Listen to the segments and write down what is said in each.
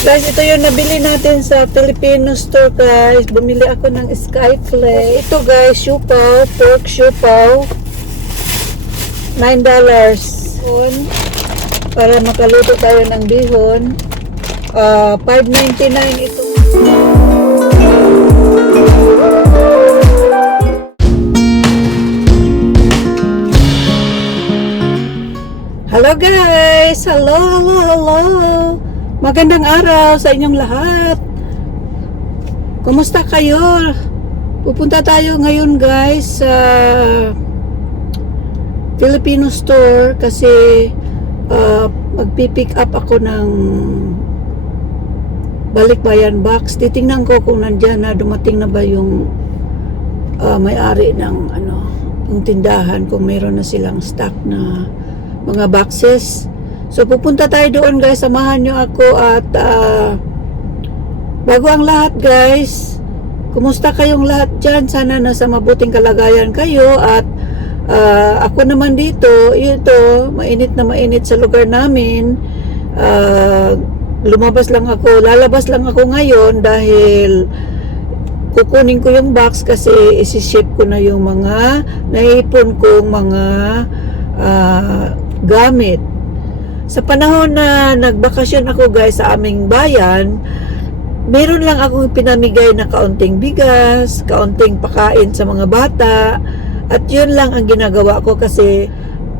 Guys, ito yung nabili natin sa Filipino store, guys. Bumili ako ng Skyflake. Ito, guys, siupaw, pork siupaw. $9. Para makaluto tayo ng bihon. $5.99 ito. Hello, guys! Hello. Magandang araw sa inyong lahat. Kumusta kayo? Pupunta tayo ngayon, guys, sa Filipino store kasi magpipick up ako ng balikbayan box. Titingnan ko kung nandyan na, dumating na ba yung may-ari ng yung tindahan, kung mayroon na silang stock na mga boxes. So pupunta tayo doon, guys. Samahan nyo ako. At bago ang lahat, guys, kumusta kayong lahat dyan? Sana nasa mabuting kalagayan kayo. At ako naman dito, ito, mainit na mainit sa lugar namin. Lalabas lang ako ngayon dahil kukunin ko yung box kasi isi-ship ko na yung mga naipon kong mga gamit. Sa panahon na nagbakasyon ako, guys, sa aming bayan, meron lang akong pinamigay na kaunting bigas, kaunting pakain sa mga bata, at yun lang ang ginagawa ko kasi,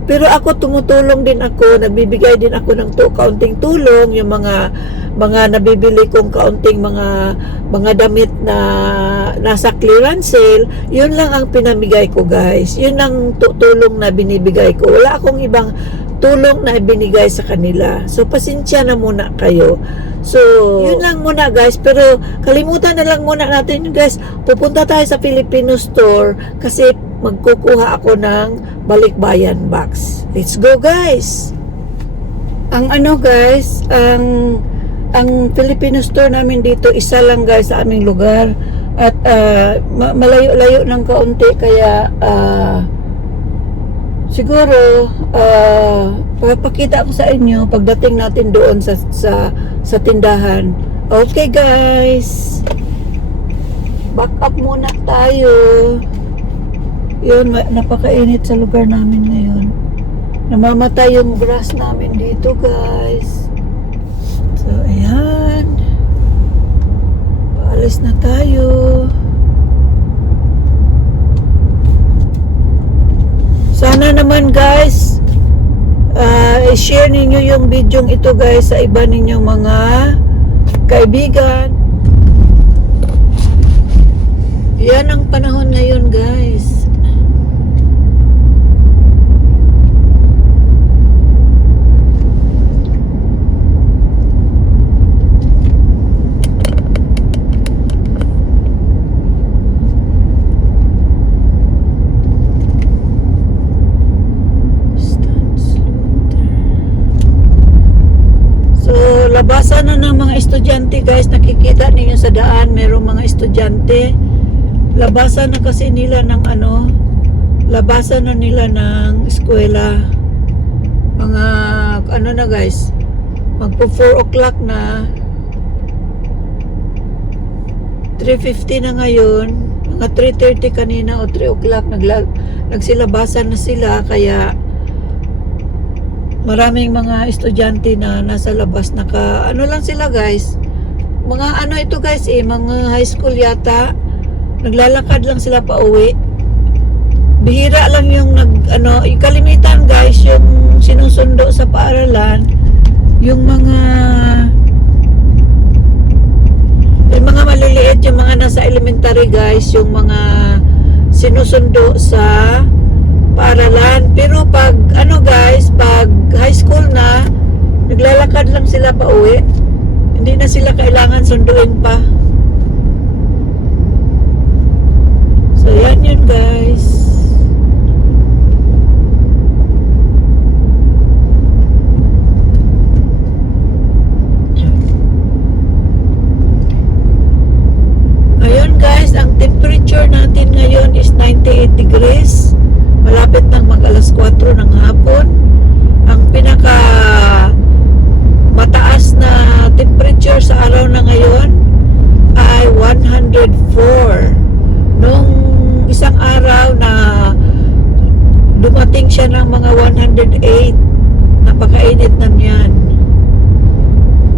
pero ako tumutulong din ako, nagbibigay din ako ng kaunting tulong, yung mga nabibili kong kaunting mga damit na nasa clearance sale, yun lang ang pinamigay ko, guys. Yun ang tulong na binibigay ko. Wala akong ibang tulong na ibinigay sa kanila. So, pasensya na muna kayo. So, yun lang muna, guys. Pero, kalimutan na lang muna natin, guys. Pupunta tayo sa Filipino store kasi magkukuha ako ng balikbayan box. Let's go, guys! Ang guys, ang Filipino store namin dito, isa lang, guys, sa aming lugar. At malayo-layo ng kaunti, kaya siguro papakita ko sa inyo pagdating natin doon sa tindahan. Okay, guys, back up muna tayo. Yun, napakainit sa lugar namin ngayon. Namamatay yung grass namin dito, guys. So ayan, paalis na tayo. Sana naman, guys, i-share ninyo yung video ito, guys, sa iba ninyong mga kaibigan. Yan ang panahon ngayon, guys. Labasan na ng mga estudyante, guys. Nakikita ninyo sa daan, merong mga estudyante. Labasan na kasi nila ng labasan na nila ng eskwela. Mga na, guys, magpo 4 o'clock na. 3:50 na ngayon. Mga 3:30 kanina o 3 o'clock nagsilabasan na sila, kaya maraming mga estudyante na nasa labas, lang sila, guys. Mga ito, guys, mga high school yata. Naglalakad lang sila pa uwi. Bihira lang yung yung kalimitan, guys, yung sinusundo sa paaralan, yung mga maliliit, yung mga nasa elementary, guys, yung mga sinusundo sa paaralan. Pero pag guys, pag high school na, naglalakad lang sila pa uwi. Hindi na sila kailangan sunduin pa. So yan yun, guys. Ayun, guys, ang temperature natin ngayon is 98 degrees. Malapit nang mag alas 4 ng hapon. Ang pinaka mataas na temperature temperature sa araw na ngayon ay 104. Nung isang araw na dumating siya ng mga 108. Napakainit na niyan.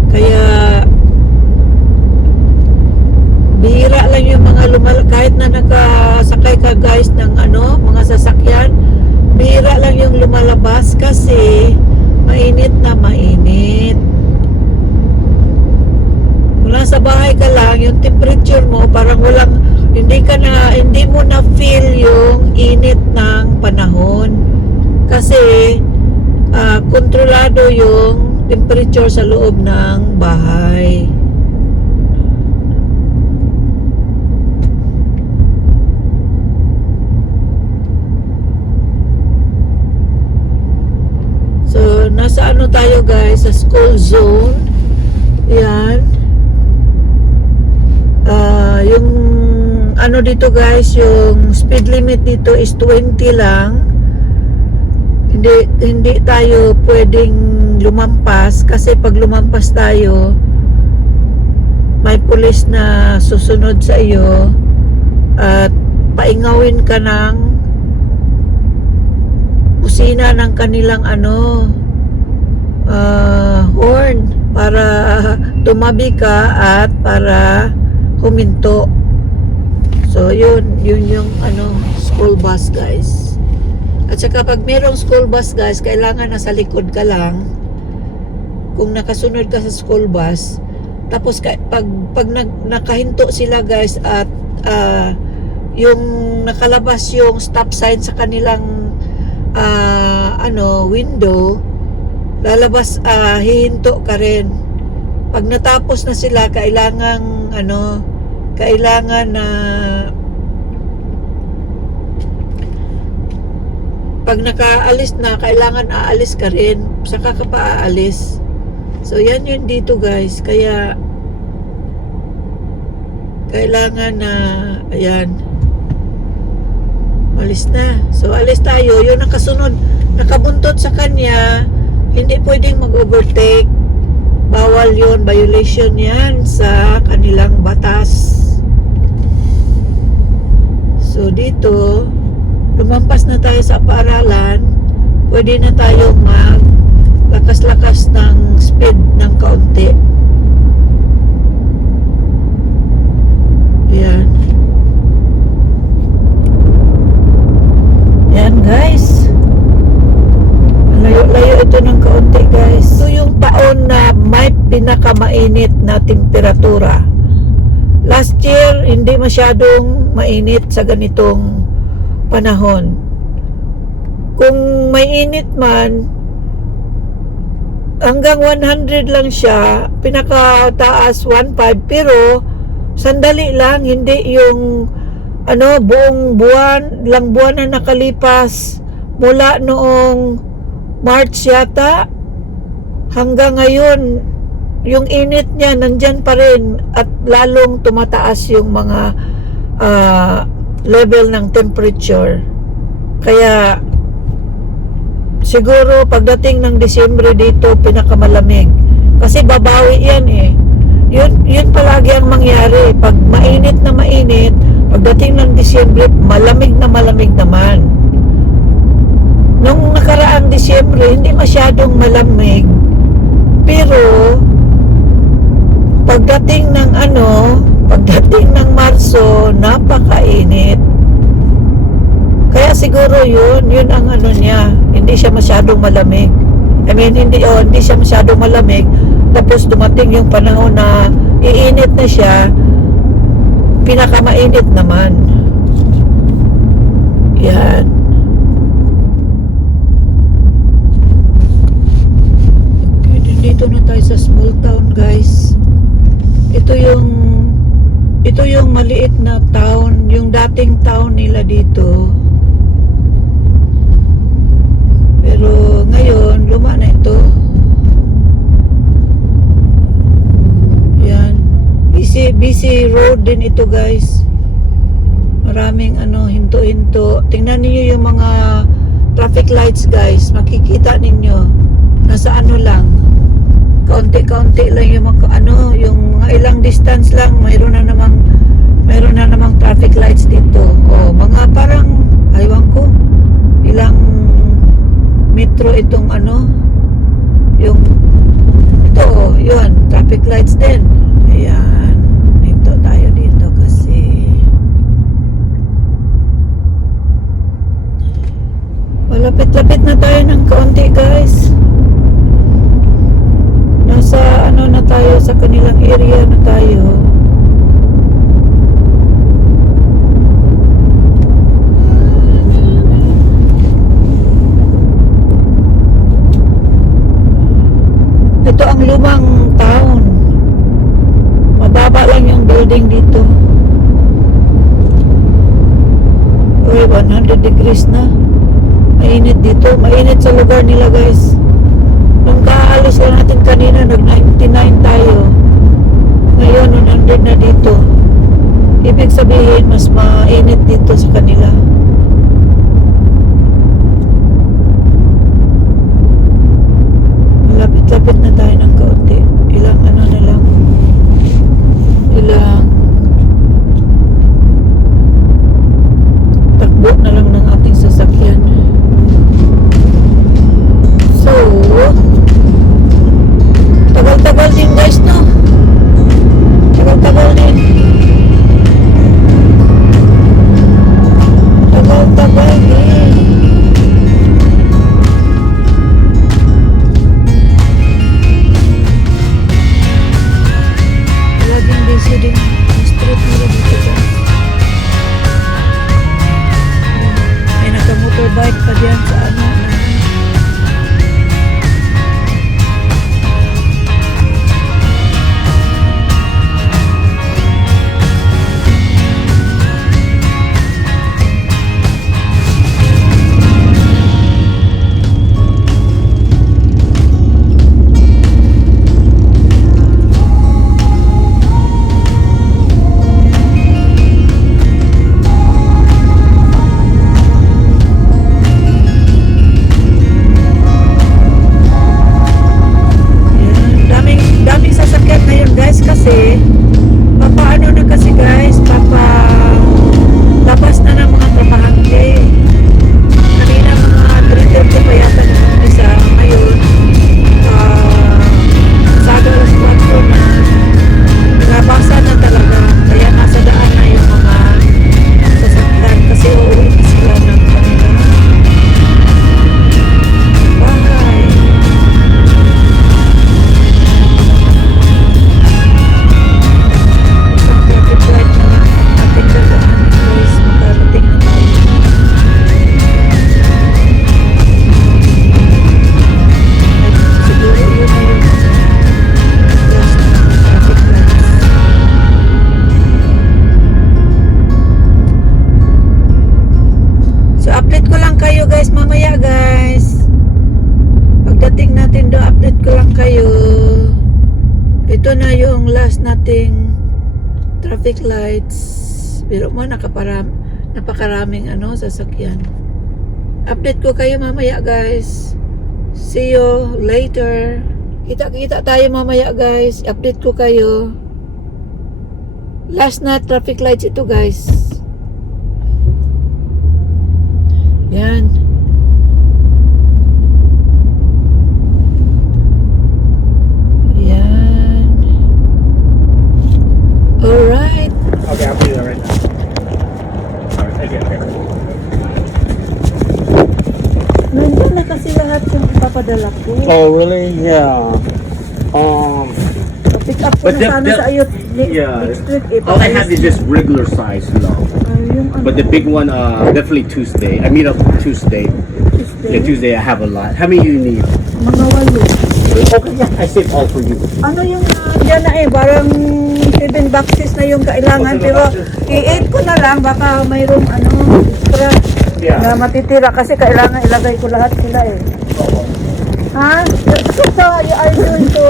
Kaya bihira lang yung mga kahit na nakasakay ka guys ng mga sasakyan, bihira lang yung lumalabas kasi mainit na mainit. Kung nasa bahay ka lang, yung temperature mo parang hindi mo na feel yung init ng panahon kasi kontrolado yung temperature sa loob ng bahay. So, nasa tayo guys, sa school zone. Yan. Yung dito guys, yung speed limit dito is 20 lang. Hindi tayo pwedeng lumampas kasi pag lumampas tayo, may pulis na susunod sa iyo at paingawin ka ng busina ng kanilang horn para tumabi ka at para huminto. So yun yung school bus guys. At saka pag merong school bus guys, kailangan nasa likod ka lang kung nakasunod ka sa school bus. Tapos pag nakahinto sila guys at yung nakalabas yung stop sign sa kanilang window, lalabas, hihinto ka rin. Pag natapos na sila, kailangan na pag nakaalis na, kailangan aalis ka rin, saka ka pa aalis. So yan yun dito guys, kaya kailangan na ayan, alis na. So alis tayo. Yung nakasunod, nakabuntot sa kanya, hindi pwedeng mag-overtake. Bawal yun, violation yan sa kanilang batas. So dito, lumampas na tayo sa paaralan, pwede na tayo lakas-lakas ng speed ng kaunti. Yan. Yan guys. Layo-layo ito ng kaunti guys. Ito yung taon na may pinakamainit na temperatura. Last year, hindi masyadong mainit sa ganitong panahon. Kung mainit man, hanggang 100 lang siya, pinakataas 1.5, pero sandali lang, hindi yung buong buwan na nakalipas mula noong March yata hanggang ngayon, yung init niya nandyan pa rin at lalong tumataas yung mga level ng temperature. Kaya siguro pagdating ng Disyembre dito pinakamalamig kasi babawi yan yun palagi ang mangyari. Pag mainit na mainit, pagdating ng Disyembre malamig naman. Nung nakaraang Disyembre hindi masyadong malamig, pero pagdating ng Marso, napakainit. Kaya siguro yun ang niya, hindi siya masyadong malamig. Hindi siya masyadong malamig. Tapos dumating yung panahon na iinit na siya, pinakamainit naman. Yan. Okay, dito na tayo sa small town guys. Ito yung maliit na town, yung dating town nila dito. Pero ngayon, luma na ito. Yan. Busy road din ito guys. Maraming hinto-hinto. Tingnan niyo yung mga traffic lights guys. Makikita ninyo. Nasa lang. kaunti-kaunti lang yung mga, yung mga ilang distance lang, mayroon na namang traffic lights dito. O, mga parang, aywan ko, ilang metro itong yung, ito, yun, traffic lights din. Ayan, ito tayo dito kasi, malapit-lapit na tayo ng kaunti, guys. Nasa na tayo, sa kanilang area na tayo. Ito ang lumang town. Mababa lang yung building dito. Uy, 100 degrees na. Mainit dito. Mainit sa lugar nila, guys. Nung kaalis lang natin kanina, nag-99 tayo. Ngayon, 100 na dito. Ibig sabihin, mas mainit dito sa kanila. Malapit-lapit na tayo ng kaunti. Ilang na lang. Ilang takbo na lang ng ating sasakyan. So, tagal-tagal din, guys, no? Tagal-tagal din. Tagal-tagal din. Laging busy din ang street nila dito, guys. May naka-motorbike pa diyan sa daming sasakyan ngayon, guys, kasi papaano na kasi, guys, labas na ng mga trabahante. Kanina mga 3:30 pa yata ng isa, ngayon sa alas 4 na labasan na talaga, kaya nasa daan na yung mga sasakyan kasi uuwi na sila ng kanilang bahay. Mamaya, guys, pagdating natin doon, update ko lang kayo. Ito na yung last nating traffic lights, pero mo napakaraming sasakyan. Update ko kayo mamaya, guys. See you later. Kita tayo mamaya, guys. Update ko kayo. Last na traffic lights ito, guys. Yan. Alright. Okay, I'll do that right now. Alright, thank you. Nandun na kasi lahat yung ipapadala ko. Oh, really? Yeah. Pick up ko But na sana sa ayot next week. all I have is just regular size, But the big one, definitely Tuesday. I meet up Tuesday. Yeah, Tuesday I have a lot. How many do you need? Mga 8. Okay, yeah, I saved all for you. Ano yung dyan na parang 7 boxes na yung kailangan, pero i-8 ko na lang, baka mayroong extra na matitira kasi kailangan ilagay ko lahat sila Ha? So you are going to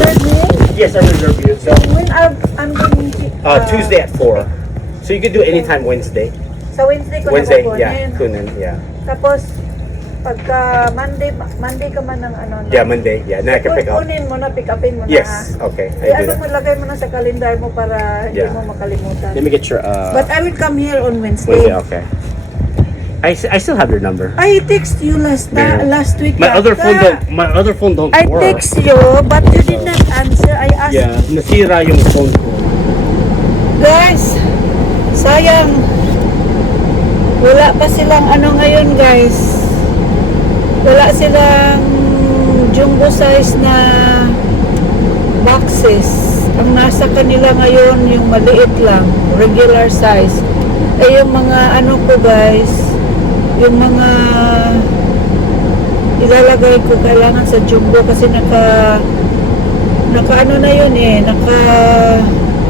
serve me? Yes, I reserve you. So when I'm going to... Tuesday at 4. So you can do anytime Wednesday. Sa Wednesday ko Wednesday, na yeah. Kunin, yeah. Tapos, Pagka Monday ka man ng ano. Yeah, Monday. Yeah, then I can pick up. Kunin mo na, pick upin mo na. Yes. Okay. I do Ano that. mo, lagay mo na sa kalendar mo para hindi Yeah. mo makalimutan. Let me get your But I will come here on Wednesday. Wednesday. Okay. I still have your number. I text you last week. My other phone don't I work. text you, but you did not answer. I asked Yeah, nasira yung phone ko. guys, sayang. Wala pa silang ano ngayon, guys. Wala silang jumbo size na boxes. Ang nasa kanila ngayon yung maliit lang, regular size. Eh yung mga ano ko, guys, yung mga ilalagay ko kailangan sa jumbo kasi naka ano na yun eh, naka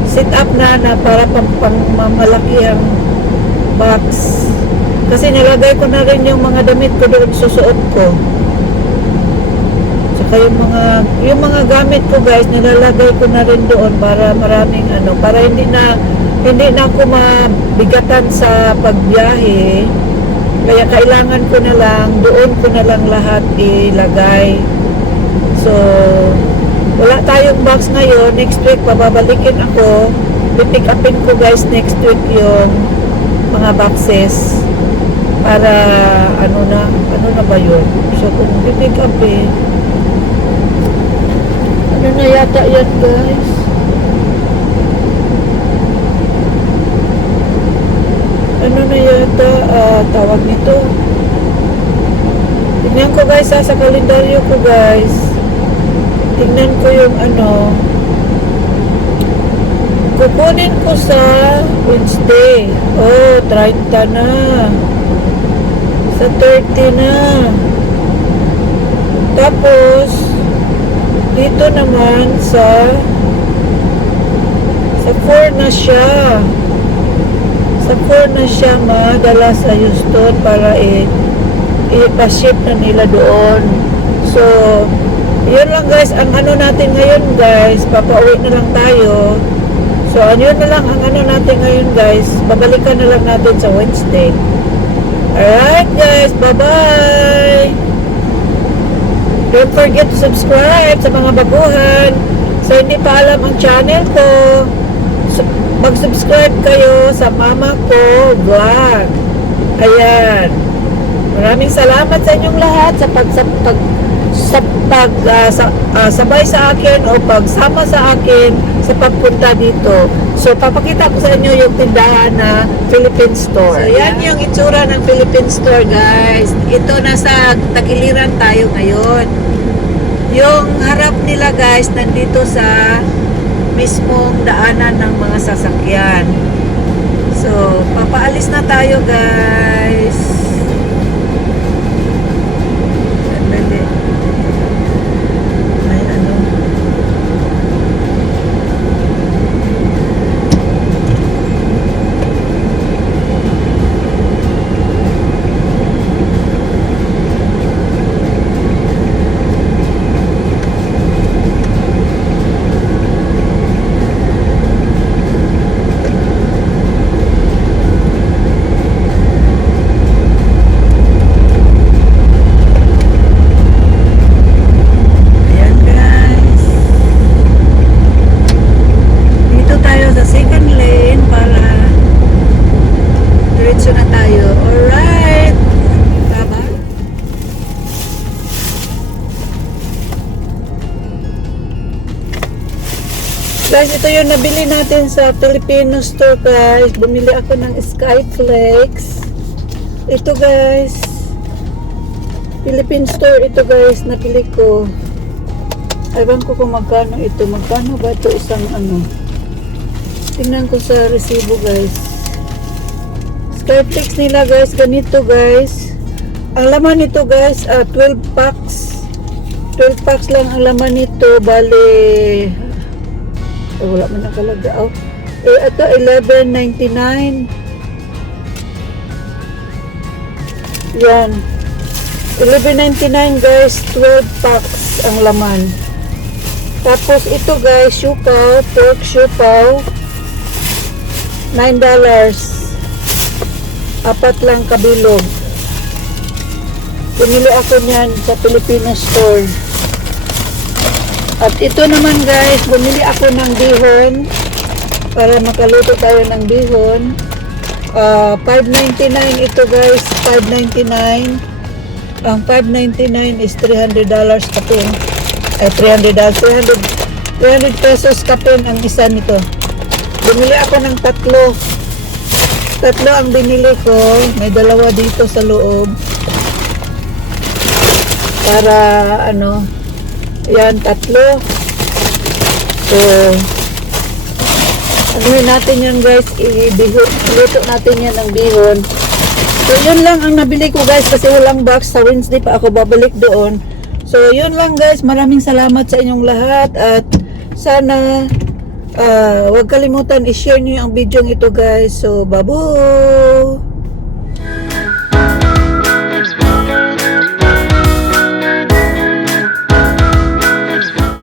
set up na para pang mamalaki ang box. Kasi nilagay ko na rin yung mga damit ko doon susuot ko. Saka yung mga gamit ko, guys, nilalagay ko na rin doon para maraming ano, para hindi na ako mabigatan sa pagbiyahe. Kaya kailangan ko na lang, doon ko na lang lahat ilagay. So, wala tayong box ngayon. Next week, pababalikin ako. Pipick upin ko, guys, next week yung mga boxes. Para, ano na ba yun? So, kung pipick upin, ano na yata yan, guys? Ano na yata tawag nito? Tingnan ko, guys, sa kalendaryo ko, guys. Tingnan ko yung ano. Kukunin ko sa Wednesday. Oh, 30 na. Sa 30 na. Tapos, dito naman sa 4 na siya. Sa 4 na siya madala sa Houston para i-ship na nila doon. So, yun lang, guys. Ang ano natin ngayon, guys, papauwi na lang tayo. So, yun na lang ang ano natin ngayon, guys. Babalikan na lang natin sa Wednesday. Alright, guys. Bye-bye. Don't forget to subscribe sa mga baguhan. So, hindi pa alam ang channel ko, mag-subscribe kayo sa Mama Ko Vlog. Ayan. Maraming salamat sa inyong lahat sa sabay sa akin o pagsama sa akin sa pagpunta dito. So, papakita ko sa inyo yung tindahan na Philippine Store. So, yan yung itsura ng Philippine Store, guys. Ito, nasa tagiliran tayo ngayon. Yung harap nila, guys, nandito sa mismong daanan ng mga sasakyan. So, papaalis na tayo, guys. Sandali. May ano. Ayan, guys. Dito tayo sa second lane para diretso na tayo. Alright. Tama? Guys, ito yung nabili natin sa Filipino store, guys. Bumili ako ng Skyflex. Ito, guys. Philippine store ito, guys. Nabili ko. Ewan ko kung magkano ito. Magkano ba ito isang ano? Tingnan ko sa resibo, guys. Skyflex nila, guys. Ganito, guys. Ang laman nito, guys, 12 packs. 12 packs lang ang laman nito. Bale, wala man nakalaga. Oh. Ito, $11.99. Yan. $11.99, guys. 12 packs ang laman. Tapos, ito, guys, siupaw, pork siupaw. $9. 4 lang kabilog. 4 Bumili ako niyan sa Filipino store. At ito naman guys, bumili ako ng bihon para makaluto tayo ng bihon. 5.99 ito guys, 5.99. Ang 5.99 is $300 kapin. Ay, $300 pesos kapin ang isa nito. Bumili ako ng tatlo. Tatlo ang binili ko. May dalawa dito sa loob. Para ano, yan, tatlo. So, anuhin natin yan guys, iluto natin yan ng bihon. So, yun lang ang nabili ko guys kasi walang box. Sa Wednesday pa ako babalik doon. So, yun lang guys. Maraming salamat sa inyong lahat at sana huwag kalimutan i-share nyo yung video ito guys. So, babu!